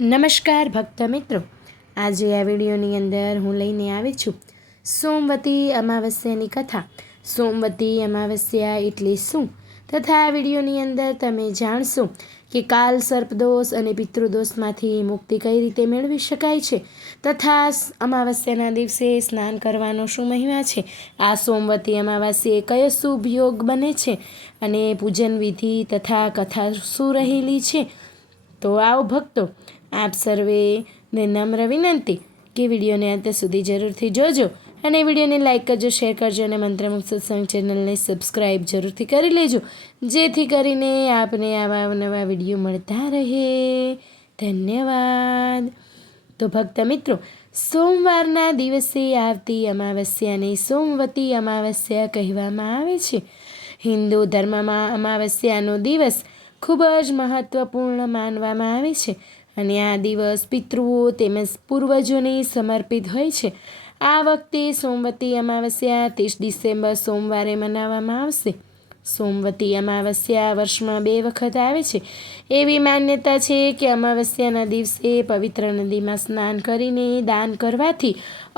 નમસ્કાર ભક્ત મિત્રો, આજે આ વિડીયોની અંદર હું લઈને આવી છું સોમવતી અમાવસ્યાની કથા. સોમવતી અમાવસ્યા એટલે શું તથા આ વિડીયોની અંદર તમે જાણશો કે કાલ સર્પદોષ અને પિતૃદોષમાંથી મુક્તિ કઈ રીતે મેળવી શકાય છે તથા અમાવસ્યાના દિવસે સ્નાન કરવાનો શું મહિમા છે, આ સોમવતી અમાવસ્યાએ કયો શુભ યોગ બને છે અને પૂજન વિધિ તથા કથા શું રહેલી છે. તો આવો ભક્તો, આપ સર્વેને નમ્ર વિનંતી કે વિડીયોને અંત સુધી જરૂરથી જોજો અને વિડીયોને લાઇક કરજો, શેર કરજો અને મંત્રમુક્ત સત્સંગ ચેનલને સબસ્ક્રાઈબ જરૂરથી કરી લેજો, જેથી કરીને આપને આવા નવા વિડીયો મળતા રહે. ધન્યવાદ. તો ભક્ત મિત્રો, સોમવારના દિવસે આવતી અમાવસ્યાને સોમવતી અમાવસ્યા કહેવામાં આવે છે. હિન્દુ ધર્મમાં અમાવસ્યાનો દિવસ ખૂબ જ મહત્ત્વપૂર્ણ માનવામાં આવે છે અને આ દિવસ પિતૃઓ તેમજ પૂર્વજોને સમર્પિત હોય છે. આ વખતે સોમવતી અમાવસ્યા 30 ડિસેમ્બર સોમવારે મનાવવામાં આવશે. સોમવતી અમાવસ્યા વર્ષમાં 2 વખત આવે છે. એવી માન્યતા છે કે અમાવસ્યાના દિવસે પવિત્ર નદીમાં સ્નાન કરીને દાન કરવાથી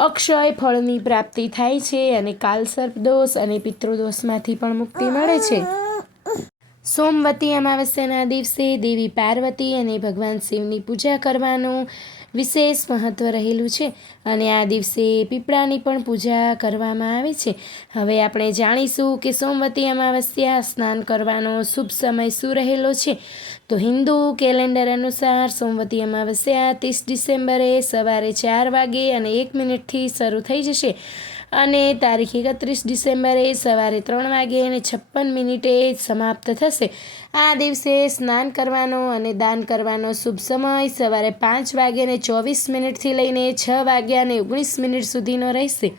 અક્ષય ફળની પ્રાપ્તિ થાય છે અને કાલસર્પ દોષ અને પિતૃદોષમાંથી પણ મુક્તિ મળે છે. સોમવતી અમાવસ્યાના દિવસે દેવી પાર્વતી અને ભગવાન શિવની પૂજા કરવાનું વિશેષ મહત્ત્વ રહેલું છે અને આ દિવસે પીપળાની પણ પૂજા કરવામાં આવે છે. હવે આપણે જાણીશું કે સોમવતી અમાવસ્યા સ્નાન કરવાનો શુભ સમય શું રહેલો છે. તો હિન્દુ કેલેન્ડર અનુસાર સોમવતી અમાવસ્યા 30 ડિસેમ્બરે સવારે 4 વાગે અને 1 મિનિટથી શરૂ થઈ જશે અને તારીખ 31 ડિસેમ્બરે સવારે 3 વાગે અને 56 મિનિટે સમાપ્ત થશે. આ દિવસે સ્નાન કરવાનો અને દાન કરવાનો શુભ સમય સવારે 5 વાગ્યાને 24 મિનિટથી લઈને 6 વાગ્યાને 19 મિનિટ સુધીનો રહેશે.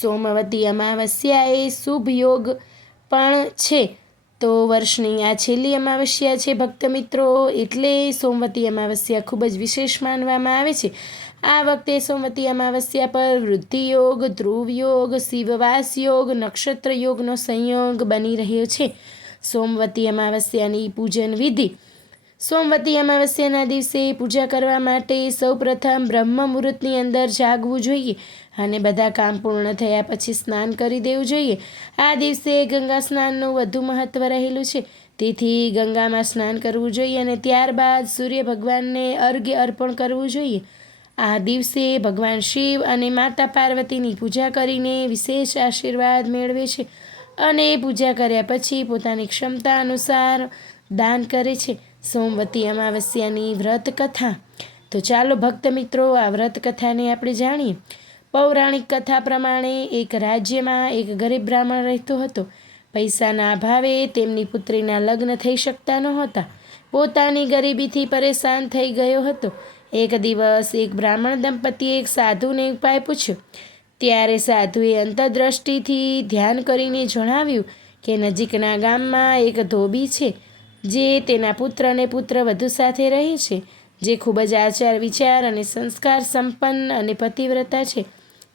સોમવતી અમાવસ્યા એ શુભ યોગ પણ છે. તો વર્ષની આ છેલ્લી અમાવસ્યા છે ભક્ત મિત્રો, એટલે સોમવતી અમાવસ્યા ખૂબ જ વિશેષ માનવામાં આવે છે. આ વખતે સોમવતી અમાવસ્યા પર વૃદ્ધિ યોગ, ધ્રુવ યોગ, શિવવાસ યોગ, નક્ષત્ર યોગનો સંયોગ બની રહ્યો છે. સોમવતી અમાવસ્યાની પૂજન વિધિ. સોમવતી અમાવસ્યાના દિવસે પૂજા કરવા માટે સૌપ્રથમ બ્રહ્મ મુહૂર્તની અંદર જાગવું જોઈએ અને બધા કામ પૂર્ણ થયા પછી સ્નાન કરી દેવું જોઈએ. આ દિવસે ગંગા સ્નાનનું વધુ મહત્ત્વ રહેલું છે, તેથી ગંગામાં સ્નાન કરવું જોઈએ અને ત્યારબાદ સૂર્ય ભગવાનને અર્ઘ્ય અર્પણ કરવું જોઈએ. આ દિવસે ભગવાન શિવ અને માતા પાર્વતીની પૂજા કરીને વિશેષ આશીર્વાદ મેળવે છે અને પૂજા કર્યા પછી પોતાની ક્ષમતા અનુસાર દાન કરે છે. સોમવતી અમાવસ્યાની વ્રત કથા. તો ચાલો ભક્ત મિત્રો, આ વ્રત કથાને આપણે જાણીએ. પૌરાણિક કથા પ્રમાણે એક રાજ્યમાં એક ગરીબ બ્રાહ્મણ રહેતો હતો. પૈસાના અભાવે તેમની પુત્રીના લગ્ન થઈ શકતા નહોતા. પોતાની ગરીબીથી પરેશાન થઈ ગયો હતો. એક દિવસ એક બ્રાહ્મણ દંપતીએ એક સાધુને ઉપાય પૂછ્યો. ત્યારે સાધુએ અંતરદ્રષ્ટિથી ધ્યાન કરીને જણાવ્યું કે નજીકના ગામમાં એક ધોબી છે જે તેના પુત્ર અને પુત્રવધુ સાથે રહે છે, જે ખૂબ જ આચાર વિચાર અને સંસ્કાર સંપન્ન અને પતિવ્રતા છે.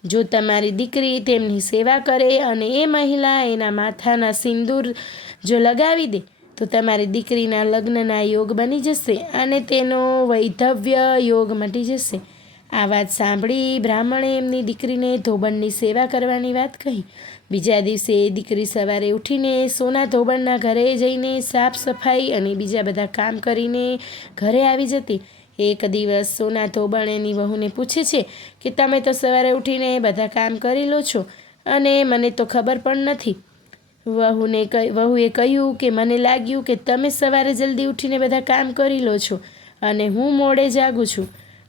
જો તમારી દીકરી તેમની સેવા કરે અને એ મહિલા એના માથાના સિંદૂર જો લગાવી દે તો તમારી દીકરીના લગ્નના યોગ બની જશે અને તેનો વૈધવ્ય યોગ મટી જશે. આ વાત સાંભળી બ્રાહ્મણે એમની દીકરીને ધોબણની સેવા કરવાની વાત કહી. બીજા દિવસે દીકરી સવારે ઉઠીને સોના ધોબણના ઘરે જઈને સાફ સફાઈ અને બીજા બધા કામ કરીને ઘરે આવી જતી. એક દિવસ સોના ધોબણ એની વહુને પૂછે છે કે તમે તો સવારે ઉઠીને બધા કામ કરી લો છો અને મને તો ખબર પણ નથી. વહુએ કહ્યું કે મને લાગ્યું કે તમે સવારે જલ્દી ઉઠીને બધા કામ કરી લો છો અને હું મોડે જાગું છું.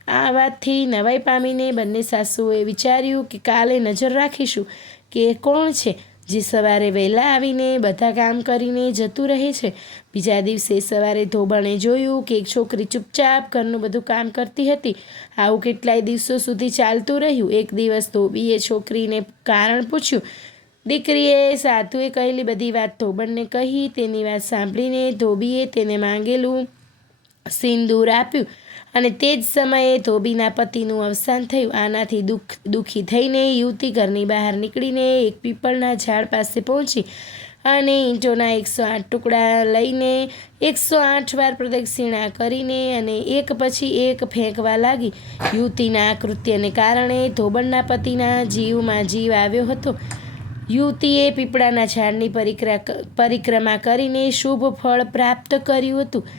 આ વાતથી નવાઈ પામીને બંને સાસુઓએ વિચાર્યું કે કાલે નજર રાખીશું કે કોણ છે જે સવારે વહેલા આવીને બધા કામ કરીને જતું રહે છે. બીજા દિવસે સવારે ધોબણે જોયું કે એક છોકરી ચૂપચાપ ઘરનું બધું કામ કરતી હતી. આવું કેટલાય દિવસો સુધી ચાલતું રહ્યું. એક દિવસ ધોબીએ છોકરીને કારણ પૂછ્યું. દીકરીએ સાધુએ કહેલી બધી વાત ધોબણને કહી. તેની વાત સાંભળીને ધોબીએ તેને માંગેલું સિંદૂર આપ્યું અને તે જ સમયે ધોબીના પતિનું અવસાન થયું. આનાથી દુઃખી થઈને યુવતી ઘરની બહાર નીકળીને એક પીપળના ઝાડ પાસે પહોંચી અને ઈંટોના 108 ટુકડા લઈને 108 વાર પ્રદક્ષિણા કરીને અને એક પછી એક ફેંકવા લાગી. યુવતીના આ કૃત્યને કારણે ધોબણના પતિના જીવમાં જીવ આવ્યો હતો. યુવતીએ પીપળાના ઝાડની પરિક્રમા કરીને શુભ ફળ પ્રાપ્ત કર્યું હતું.